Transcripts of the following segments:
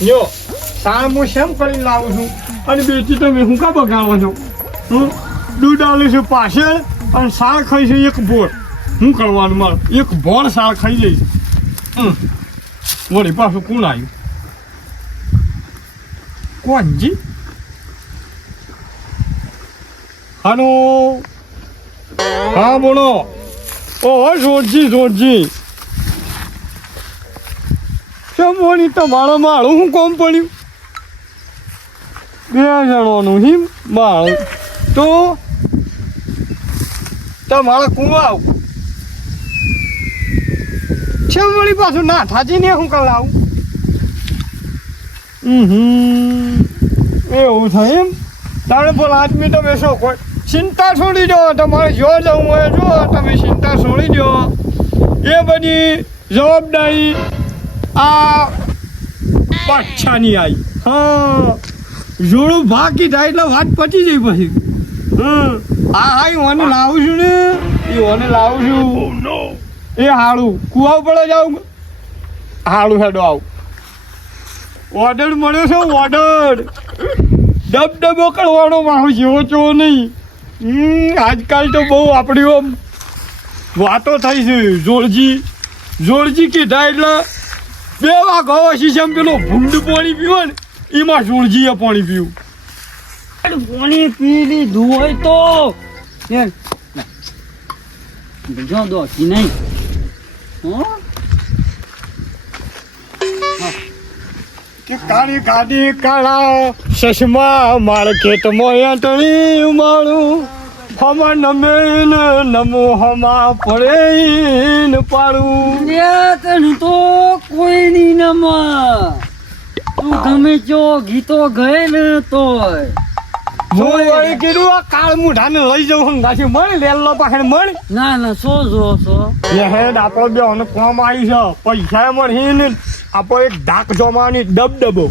જો તાણ હું શેમ કરી લાવું છું અને બેટી તમે હું કા બગાડો છો દૂધ આલું છું પાછળ અને શાળ ખાઈ છે એક બોર શું કરવાનું મારે એક બોર શાળ ખાઈ જઈશ વળી પાછું કોણ આવ્યું કોણજી હાલો હા બોલો ઓહો જોરજી સમોની તમારો માળું શું કોમ પડ્યું 2 જણોનું હિમ માળું તો તમારા કુવા છે વળી પાછું ના થાજી ને શું કરાવું એવું થાય એમ તારે પણ આદમી તમે શું કોઈ ચિંતા છોડી દો તમારે જો જવું હોય જો તમે ચિંતા છોડી દો એ બધી જવાબદારી આ પાછાની આવી હા જોડું ભાગ કીધા એટલે વાત પતી જઈ પછી હા ઓને લાવું છું ને ઓને લાવું છું એ હાળું કુવા ઉપર જ આવું હાળું હેડો આવું ઓર્ડર મળ્યો છે ઓર્ડર ડબડબો કરવાનો મારો જેવો ચો નહીં આજકાલ તો બહુ આપણી આમ વાતો થઈ છે જોરજી કીધા એટલે 2 વાગો પછી જેમ પેલો ભૂંડ પાણી પીવો ને એમાં જોરજીએ પાણી પીવું પાણી પી લીધું હોય તો જો દોશી નહીં કે કાળી ગાડી કાળા ચશ્મા માર્કેટમાં એંટણી મારું હમા નમે ને નમો હમા પડે પાડું તને તો કોઈ નહીં નમા તું ગમે ચો ગીતો ગયે ને તોય હું વળી કીધું આ કાળ મુઢાને લઈ જવું હંગાથી મળ લેલો પાખડ મળ ના સો એ હેડ આપણો બે અને કોમ આવી છે પૈસા મળી ને આપણો એક ઢાક જમાની દબદબો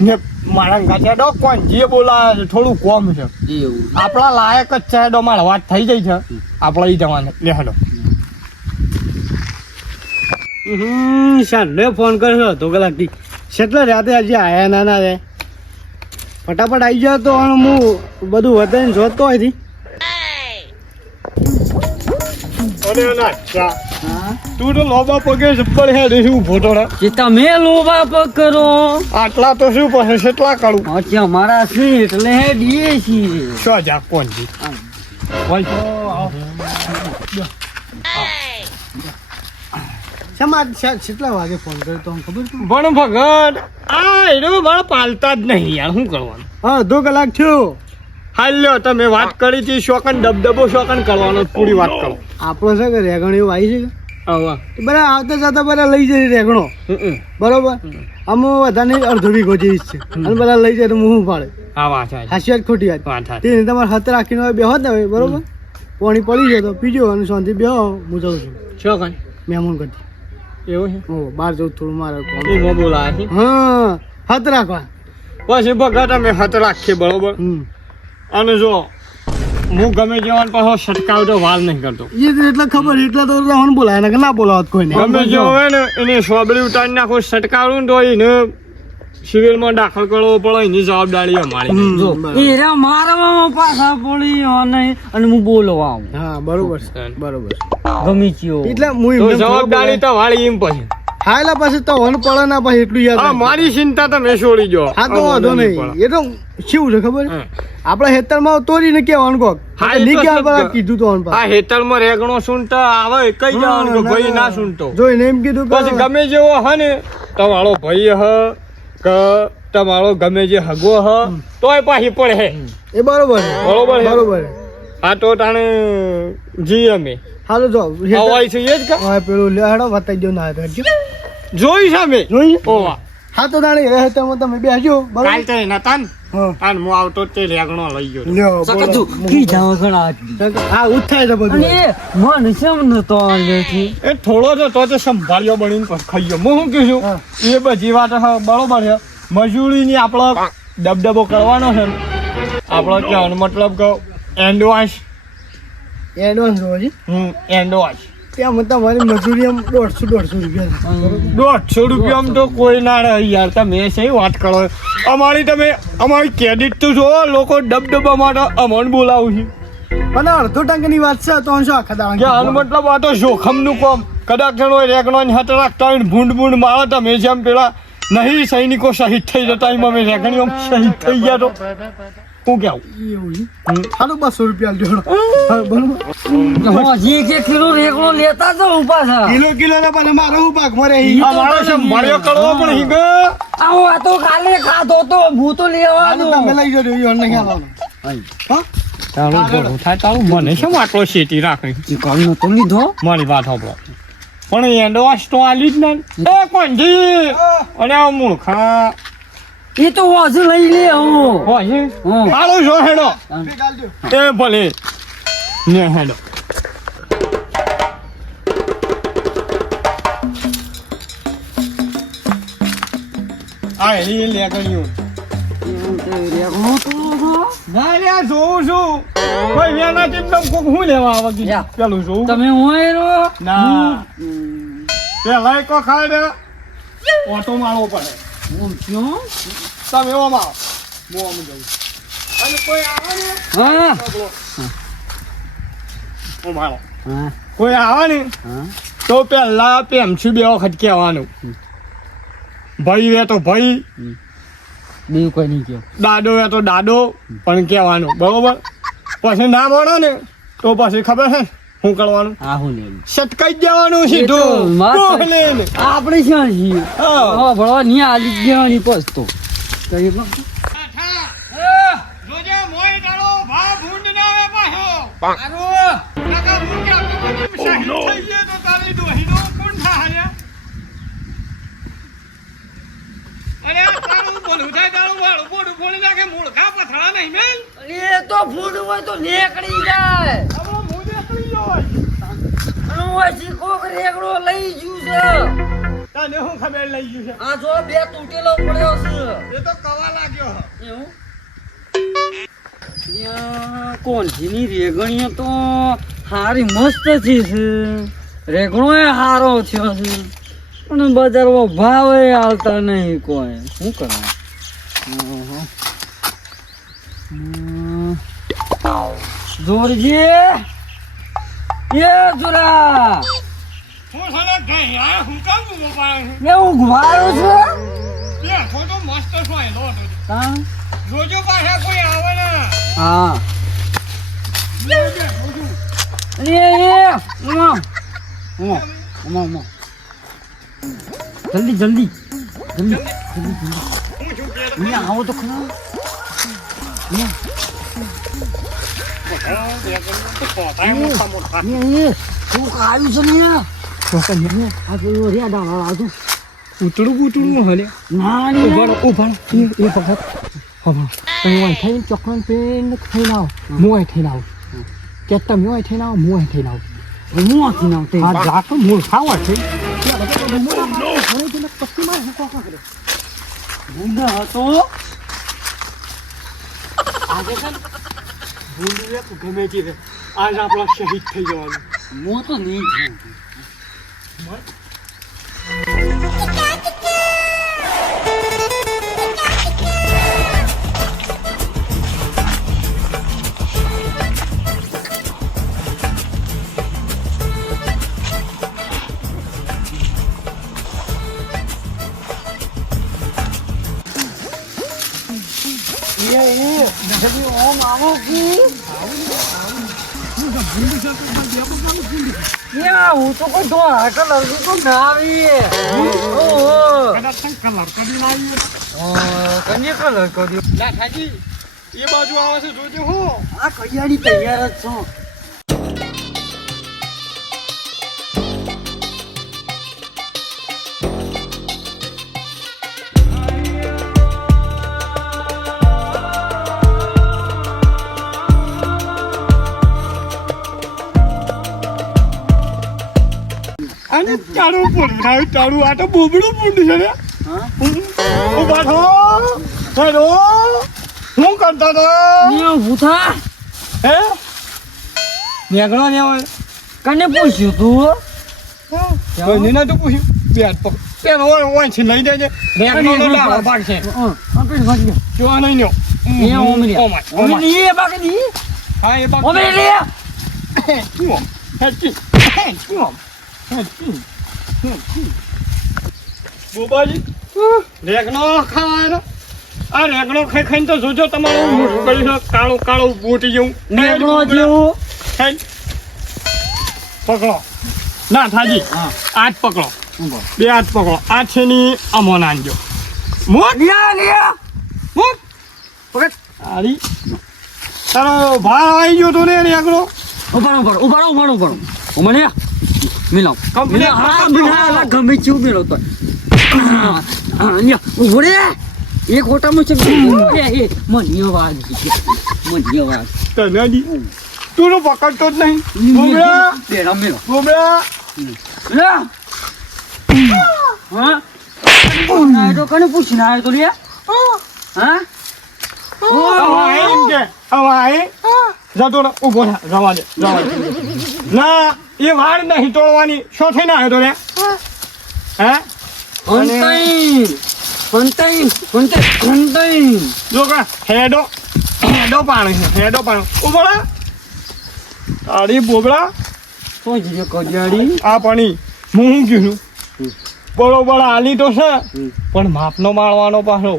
ને મારા ગાચા ડો કોણ જે બોલાવે છે થોડું કોમ છે એવું આપણા લાયક જ છે ડો મારા વાત થઈ જાય છે આપણે ઈ જવાને લે હેડો શાને ફોન કર્યો હતો કલાકથી કેટલા રાતે આજે આયા ના રે ફટાફટ આવી જાવ તો હું બધું વધારે જોતો હતી અરે ના ચા તું તો લોબા પગે ચપ્પલ હેડ શું ફોટો જે તમે લોબા પગ કરો આટલા તો શું પછી કેટલા કાઢું અચ્છા મારા છે એટલે હેડીએ છીએ શું જા કોણજી બોલ કેટલા વાગે ફોન કર્યો તો ખબર છે પણ ભગત આ એનો મારા પાલતા જ નહીં યાર શું કરવાનું હા 2 કલાક થયો હાલ્યો તમે વાત કરી હતી શોકન દબદબો શોકન કરવાનો પૂરી વાત કરો આપણો છે કે રેગણ એવું આવી છે આવા બરાબર આવતા જતા બધા લઈ જઈ રેગણો બરોબર આમ વધારે અડધો વીઘો જેવી છે અને બધા લઈ જાય તો હું પાડે હા વાત હાસી વાત ખોટી વાત તે તમારે હાથ રાખીને બેહો ને હવે બરોબર પાણી પડી જાય તો પીજો અને શાંતિ બેહો હું જાઉં છું શોકન મહેમાન કરતી એવું છે ઓ બહાર જવું થોડું મારે એમાં બોલાય છે હા હાથ રાખવા પછી ભગત અમે હાથ રાખીએ બરોબર અને જો હું ગમે જવાન પાછો છટકાવ તો વાર નહીં કરતો એટલે ખબર એટલે તો રાવણ બોલાય ને કે ના બોલાવત કોઈને ગમે જે હોય ને એને સોબડી ઉતારી નાખો છટકાવું તો એને સિવિલમાં દાખલ કરવો પડે એની જવાબદારી અમારી એરા મારવામાં પાછા પડી નહીં અને હું બોલવા આવું હા બરોબર ગમે ચિયો એટલે જવાબદારી તો વાળી એમ પછી હા એટલે પછી તો વન પડે ના પછી એટલું યાદ મારી ચિંતા તમે છોડી દો હા તો વાંધો નહીં એ તો શું છે ખબર આપડા હેતરમાં તોડીને કેવાનું કોક કીધું તો આ હેતરમાં રેગણો સુનતા આવે કઈ જવાનું કે ભાઈ ના સુનતો જોઈને એમ કીધું પછી ગમે જેવો હ ને તમારો ભાઈ હ કે તમારો ગમે જે હગો હ તોય પાછી પડે હે એ બરોબર હા તો તાણે જી અમે હાલો જો હવાઈ છે એ જ હા પેલું લેડો વતાઈ દો ના જોઈ સામે જોઈ ઓવા હા તો તાણે હેતરમાં તમે બેસજો બરોબર કાલ તે નતા ને આન હું આવતો તે રેગણો લઈ ગયો લ્યો સકતું કી જાવ ઘણા આ ઉઠાય છે બધું અને મન સેમ ન તો લેતી એ થોડો તો સંભાળ્યો બનીને પછી ખાઈ ગયો હું શું કહીશું એ બધી વાત બરોબર છે મજૂરીની આપણો દબદબો કરવાનો છે આપણો કહેવાનો મતલબ કે એડવાન્સ રોજ એડવાન્સ ત્યાં મને તમારી મજૂરી આમ 150 રૂપિયા છે. 150 રૂપિયામાં તો કોઈ ના રહે યાર. તમે શી વાત કરો? અમારી ક્રેડિટ તો જો લોકો ડબડબા માટે અમને બોલાવું છે. મને અડધો ટંકની વાત છે તો શું આખા કે દાડા આનો મતલબ આ તો જોખમનું કામ. કદાચ જણો રેગણો હાથ રાખતા હોય ને ભૂંડ મારે તમે જેમ પેલા નહીં સૈનિકો શહીદ થઈ જતા એમ અમે રેગણીઓ શહીદ થઈ ગયા તો હું કેવું એવું છે. હાલો 200 રૂપિયા લેજો. હા, બરોબર. હજી કે કિલો રેકડો લેતા તો ઉભા છે. કિલો ને પણ મારો હું ભાગમાં રહી. અમારો છે મળ્યો કરવો પણ હિંગ આવો આ તો કાલે ખાધો તો ભૂતો હાલો, લેવાનું. તમે લઈ જજો ઈવન નહીં હાલવાનું. હા? તારું ઘણું થાય તારું મને શેમ આટલો શેટી રાખી ઘરનો તો લીધો. મારી વાત સાંભળો પણ એન્ડવાસ તો આલી જ ને એ કોંજી અને આ મૂર્ખા એ તો હજુ લઈ લે હું. હોય હમ. હાલો જો હેડો બે ગાલજો. એ ભલે ને હેડો આ એ લે ગયું એવું તે રેકડો તો ના લે જોઉં છું કોઈ વેના ટીમ કોક હું લેવા આવે કે યા. પેલું જોઉં તમે હોય રો. ના પેલા એક ખાય દે ઓટો મારવો પડે હું ક્યો? તમે ઓમાં આવો હું આમ જઉં અને કોઈ આવે ને હા ઓ મારો હા કોઈ આવે ને હા. તો પેલા પેમથી બે વખત કહેવાનું ભાઈ વે તો ભાઈ બીજું કોઈ નહીં કયો. દાદો વે તો દાદો પણ કહેવાનું બરોબર પછી ના મળે ને તો પછી ખબર છે શું કરવાનું આ હું લે સટકાઈ જ જવાનું એ તો સીધું વાત કોહ લઈને. આપણે ક્યાં છીએ? હા. હા ભણવા નહીં આલી ગયાની પસ્તો. તો એ પણ જોજે મોય ડાળો ભા ભૂંડ ના આવે પાછો નકા હું કે શહીદ થઈ ગયો તો તારી દોહીનો કોણ થાહ્યા અરે તારું બોલું થાય તારું વાળું બોડું બોલી નાખે મૂળખા પથરા નહીં મેલ એ તો ફૂડ હોય તો નીકળી જાય. હવે હું દેખડી જોય અને પછી કોક રેકડો લઈ ગયું છે. તને હું ખબર લઈ ગયું છે આ જો બે તૂટેલો પડ્યો છે. એ તો કવા લાગ્યો એવું? યા, કોલજીની રેગણીઓ તો હારી મસ્ત છે. રેગણો એ હારો થયો છે પણ બજારમાં ભાવ આવતા નહીં કોઈ. શું કરવા? જોરજી એ જોરા હું સાલા ગઈ આ હું કામ ગુમો પાડે છે એવું ઘુમાયો છે. બે ફોટો મસ્ત સોય લો હા જોજો પાછા કોઈ આવે ને હા જલ્દી જલ્દી જલ્દી હું છું કે અહીંયા આવો તો ખરા. ઉતળું હલે ઉભાડો થઈને ચોકલેટ પેન થઈને આવો મોય થઈને આવો કે તમે મોય થઈને આવો મોય થઈને આવો આ જાતો મૂળ ખાવા છે ગમે તે આજ આપણા શહીદ થઈ જવાનું હું તો કોઈ ધોળા કલર તો ના આવી. કન્યા કલર કર્યો. ના થાકી એ બાજુ આવે છે જોજો હો આ કૈયાની તૈયાર જ છો. અને તારું પૂંડ તારું આ તો બોબડું પૂંડ છે ને ઉભા થો હેલો શું કરતા હતા ભૂથા હે નેગળો ને હોય કને પૂછ્યું તું કોઈ ના તો પૂછ્યું બે હાથ પકડ પેલો ઓયથી લઈ દેજે રેગણોનો ડાળો પાડશે આપણે ભાગી ગયો જો નહીં ન્યો એ ઓમરી ઓમરી એ બાકી હા એ બાક ઓમરી લે બોબાજી રેગણો ખાવાનો આ રેગણો ખાઈ ખાઈને તો જોજો તમારું મોઢું કરી કાળું કાળું બોટી જેવું રેગણો જેવું ખાઈ પકડો ના થાજી હા આજ પકડો બે હાથ પકડો આ છે ની અમો નાનજો મોટ લ્યા મોટ પકડ આરી તારો ભાઈ આવી ગયો તો ને રેગણો ઉભારો મને મિલાવ Complete હા પકડો. મિલા ગમે છે ઉભેલો તો ઉભરે એક હોટામાં છે મને અવાજ તને દી તું તો પકડતો જ નહીં બોબડા તેરા મેલો બોબડા લે હા ના તો કને પૂછી ના તો લે હા હવા એમ કે હવા એ જતો રહો ઊભો થા જવા દે ના એ વાળ નહીં તોડવાની શું થઈને આવ્યો તો રે હે ફંતાઈ જો કે હેડો પાણી છે હેડો પાણી ઊભો રહે તારી બોબડા તો જીએ કજાડી આ પાણી હું શું કીધું બરોબર આલી તો છે પણ માપનો માળવાનો પાછો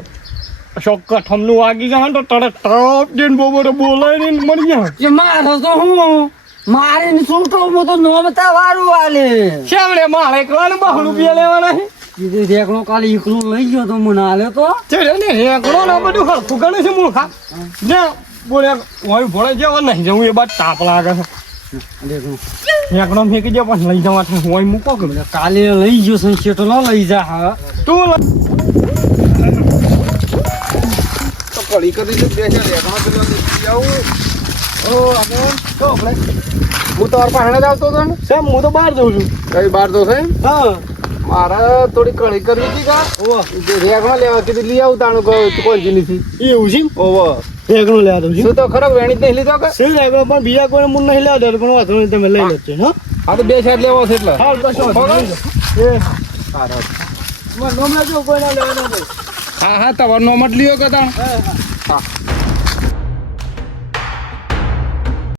ચોક્કસ થમનું વાગી જાય ને તો તરત ટપ જઈને બોબડે બોલાય ને મરી જાય જે મારો તો હું મારીને છૂટો મો તો નોમતા વારું આલે શેવડે મારે એકલાને 2 રૂપિયા લેવાના છે કીધું રેકણો કાલે એકલું લઈ ગયો તો મને આલે તો ચડે ને રેકડો ને બધું હરખું ગણે છે મૂર્ખા જે બોલે હોય ભોળે જેવા નહીં જવું એ બાદ તાપ લાગે છે રેકડો ફેંકી દે પણ લઈ જવા છે હોય મૂકો કે કાલે લઈ ગયો છે શેઠો ન લઈ જા હા તું કળી કરી દે બે છે રેગણો પેલો દેખી આવું ઓ આપણે તો આપણે હું તો પાસે જ આવતો હતો ને સેમ હું તો બહાર જઉં છું કઈ બાર તો છે હા મારે થોડી કળી કરવી હતી કા જે રેગણો લેવા કીધું લઈ આવું તાણું કહું કોણ જીની એવું છે ઓવો રેકડો લેવા દઉં છું શું તો ખરો વેણી જ નહીં લીધો કે શું રેકડો પણ બીજા કોઈ mun નહીં લેવા દે પણ વાંધો નહીં તમે લઈ લેજો હા હા તો બે શેર લેવો છે એટલે હાલ બસ એ સારો નોમ લાજો કોઈ ના લેવા ના હા હા તમારો નોમટ લ્યો કે તાણ હા